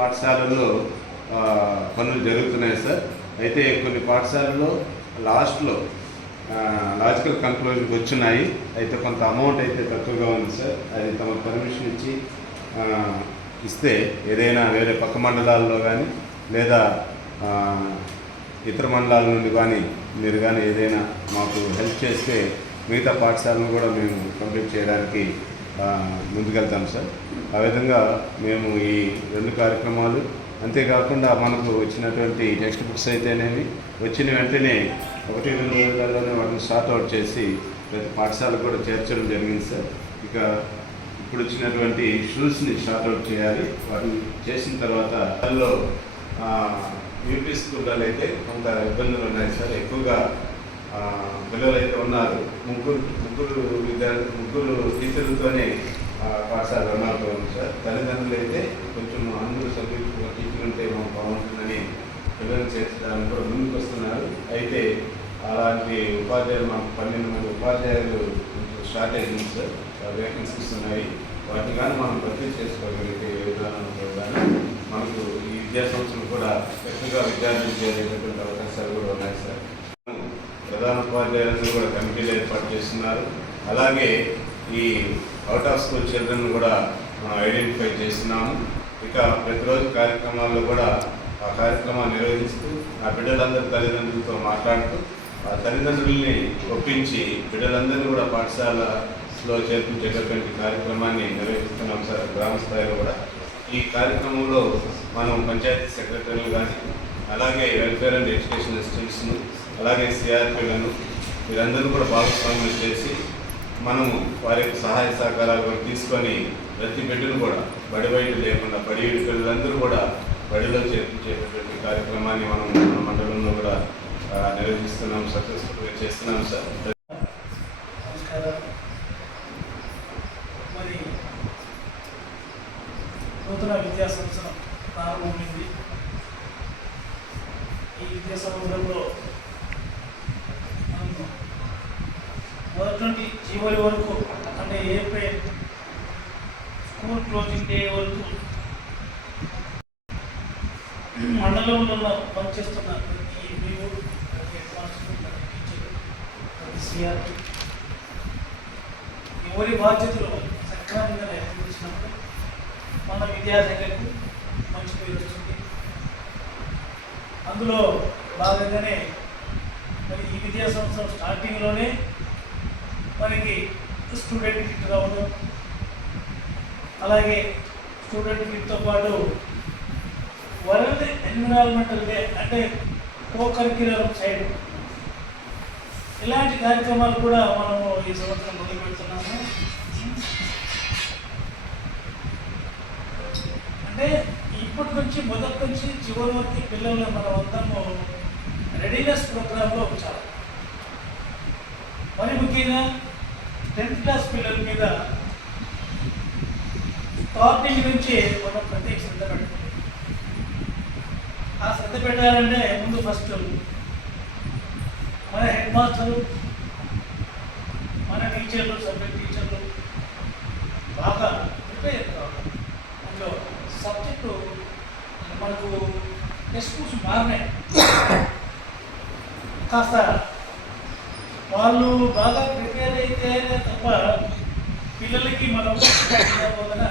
పాఠశాలల్లో పనులు జరుగుతున్నాయి సార్. అయితే కొన్ని పాఠశాలల్లో లాస్ట్లో లాజికల్ కంక్లూజన్కి వచ్చినాయి. అయితే కొంత అమౌంట్ అయితే తక్కువగా ఉంది సార్. అది తమ పర్మిషన్ ఇస్తే ఏదైనా వేరే పక్క మండలాల్లో కానీ లేదా ఇతర మండలాల నుండి కానీ మీరు కానీ ఏదైనా మాకు హెల్ప్ చేస్తే మిగతా పాఠశాలను కూడా మేము కంప్లీట్ చేయడానికి ముందుకెళ్తాం సార్. ఆ విధంగా మేము ఈ 2 కార్యక్రమాలు, అంతేకాకుండా మనకు వచ్చినటువంటి టెక్స్ట్ బుక్స్ అయితేనేమి వచ్చిన వెంటనే 1-2 రోజులలోనే వాటిని సార్ట్అవుట్ చేసి ప్రతి పాఠశాలకు కూడా చేర్చడం జరిగింది సార్. ఇక ఇప్పుడు వచ్చినటువంటి షూస్ని సార్ట్అవుట్ చేయాలి. వాటిని చేసిన తర్వాత దానిలో యూపీ స్కూళ్ళలో అయితే కొంత ఇబ్బందులు ఉన్నాయి సార్. ఎక్కువగా పిల్లలు అయితే ఉన్నారు. ముగ్గురు టీచర్లతోనే పాఠశాల రన్ ఉంది సార్. తల్లిదండ్రులు అయితే కొంచెం అందరూ సభ్యులు టీచర్లు ఉంటే మాకు బాగుంటుందని పిల్లలు చేర్చడానికి కూడా ముందుకు వస్తున్నారు. అయితే అలాంటి ఉపాధ్యాయులు మాకు 12 మంది ఉపాధ్యాయులు షార్టేజ్ ఉంది సార్. వేకెన్సీస్ ఉన్నాయి. వాటిని కానీ మనం భర్తీ చేసుకోగలిగితే ఏ విధానంలో కానీ మనకు ఈ విద్యా సంవత్సరం కూడా ఎక్కువగా విద్యార్థులు చేరేటటువంటి అవకాశాలు కూడా ఉన్నాయి సార్. ప్రధాన ఉపాధ్యాయులందరూ కూడా కమిటీలు ఏర్పాటు చేస్తున్నారు. అలాగే ఈ అవుట్ ఆఫ్ స్కూల్ చిల్డ్రన్ కూడా ఐడెంటిఫై చేస్తున్నాము. ఇక ప్రతిరోజు కార్యక్రమాల్లో కూడా ఆ కార్యక్రమాన్ని నిర్వహిస్తూ ఆ బిడ్డలందరి తల్లిదండ్రులతో మాట్లాడుతూ ఆ తల్లిదండ్రుల్ని ఒప్పించి బిడ్డలందరినీ కూడా పాఠశాలలో చేర్పించేటటువంటి కార్యక్రమాన్ని నిర్వహిస్తున్నాం సార్. గ్రామ స్థాయిలో కూడా ఈ కార్యక్రమంలో మనం పంచాయతీ సెక్రటరీలు కానీ అలాగే వెల్ఫేర్ అండ్ ఎడ్యుకేషన్ అసిస్టెంట్స్ను అలాగే సిఆర్పీలను వీరందరూ కూడా భాగస్వామ్యం చేసి మనము వారి యొక్క సహాయ సహకారాలు కూడా తీసుకొని ప్రతి బిడ్డను కూడా బడి బయట లేకుండా బడి పిల్లలందరూ కూడా బడిలో చేర్పించేటటువంటి కార్యక్రమాన్ని మనం మన మండలంలో కూడా నిర్వహిస్తున్నాం, సక్సెస్ఫుల్గా చేస్తున్నాం సార్. మరి నూతన విద్యా సంవత్సరం ప్రారంభమైంది. ఈ విద్యా సంవత్సరంలో మొదటి నుండి చివరి వరకు, అంటే ఏప్రిల్ స్కూల్ క్లోజింగ్ డే వరకు మండలంలో పనిచేస్తున్న ప్రతి ఎంపీఓ, ప్రతి హెడ్ మాస్టర్, ప్రతి టీచర్, ప్రతి సిఆర్పీ ఎవరి బాధ్యతలు సక్రమంగా నిర్వహించినప్పుడు మన విద్యాశాఖకు మంచి పేరు వస్తుంది. అందులో భాగంగానే మరి ఈ విద్యా సంవత్సరం స్టార్టింగ్లోనే మనకి స్టూడెంట్ కిట్ రావడం, అలాగే స్టూడెంట్ కిట్తో పాటు వరల్డ్ ఎన్విరాన్మెంటల్ డే అంటే కో-కరిక్యులర్ సైడ్ ఇలాంటి కార్యక్రమాలు కూడా మనము ఈ సంవత్సరం మొదలు పెడుతున్నాము. అంటే ఇప్పటి నుంచి మొదటి నుంచి చివరి వరకు పిల్లలు మనం అందరము రెడీనెస్ ప్రోగ్రాంలో ఉంచాలి. మరి ముఖ్యంగా 10th క్లాస్ పిల్లల మీద స్టార్టింగ్ నుంచి మనం ప్రత్యేక శ్రద్ధ పెట్టాలి. ఆ శ్రద్ధ పెట్టాలంటే ముందు ఫస్ట్ మన హెడ్ మాస్టరు, మన టీచర్లు, సబ్జెక్ట్ టీచర్లు బాగా ప్రిపేర్ కావాలి. అందులో సబ్జెక్టు మనకు టెక్స్ట్ బుక్స్ మారినాయి. కాస్త వాళ్ళు బాగా ప్రిపేర్ అయితే తప్ప పిల్లలకి మనం బోధన